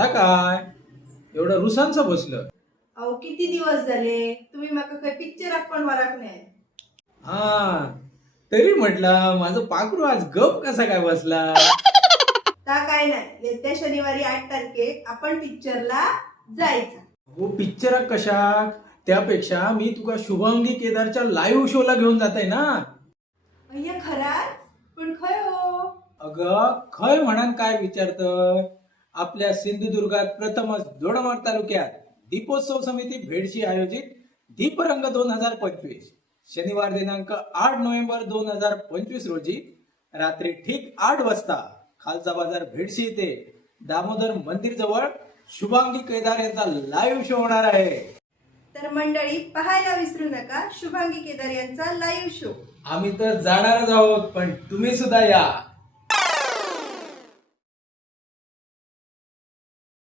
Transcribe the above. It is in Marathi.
झाला काय एवढं रुसांचं बसलं? अहो किती दिवस झाले तुम्ही माका काही पिक्चराक पण वराक नाही. हा तरी म्हटलं माझं पाखरू आज गप कसा काय बसला? ता काय नाही, येत्या शनिवारी 8 तारखेक आपण पिक्चरला जायचं. हो पिक्चर कशाक? त्यापेक्षा मी तुका शुभांगी केदारच्या लाईव्ह शोला घेऊन जाते ना. अय्या खराच? पण खय हो? अगं खय म्हणान काय विचारतय? आपल्या सिंधुदुर्गात प्रथमच दोडामार्ग तालुक्यात दीपोत्सव समिती भेडशी आयोजित दीपरंग 2025 शनिवार दिनांक 8 नोव्हेंबर 2025 रोजी रात्री ठीक 8 वाजता खालचा बाजार भेडशी येथे दामोदर मंदिर जवळ शुभांगी केदार यांचा लाईव्ह शो होणार आहे. तर मंडळी पाहायला विसरू नका शुभांगी केदार यांचा लाईव्ह शो. आम्ही तर जाणारच आहोत पण तुम्ही सुद्धा या.